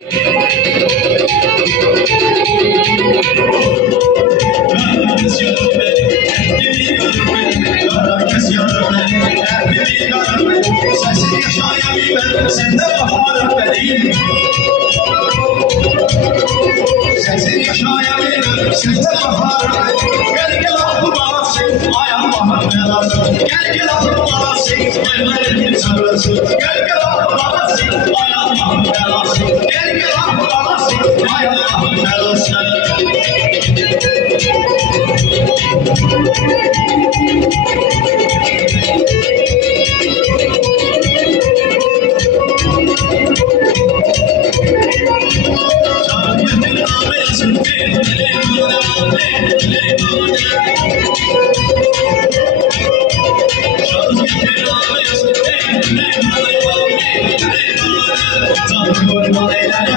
Sensiz yaşayabilmem, sende baharım benim. Sensiz yaşayabilmem, sende baharım benim. Gel gel aklıma sen, ay Allah'ın belası. Gel gel aklıma sen, ellerin sarısı. Gel gel aklıma sen, ay Allah'ın belası. Gel gel aklıma sen, ay Allah'ın belası.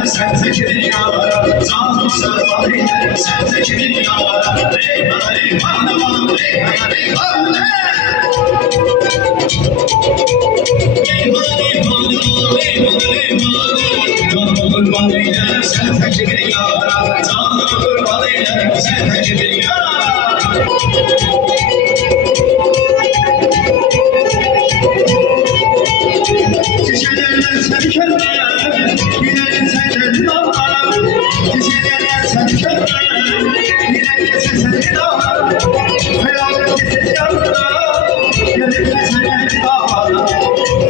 Sen tekirin yavara, sağ sarı eyler, sen tekirin yavara, reyhana reyhana reyhana reyhana reyhana kurban eyler, sen tekirin yavara, sağ kurban eyler, sen tekirin yavara. Çiçeklerden sen köller, güneşin senden dağlar. Çiçeklerden sen köller, güneşin senden dağlar. Hayal kesin yanına, güneşin senden dağlar.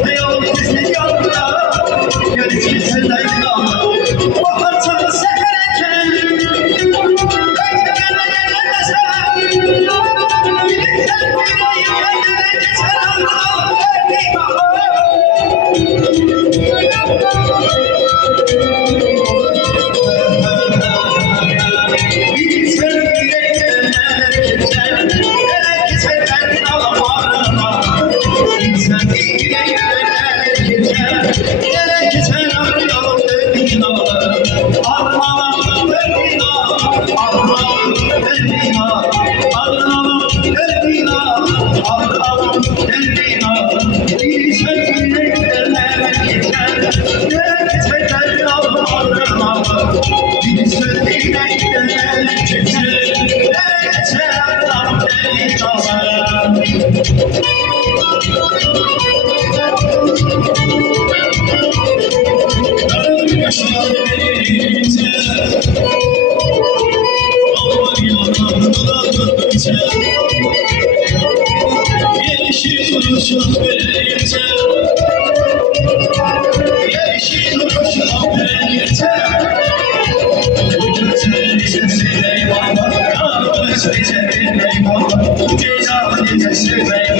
Hayal kesin yanına, güneşin senden dağlar. Bahar sana seherken, Seni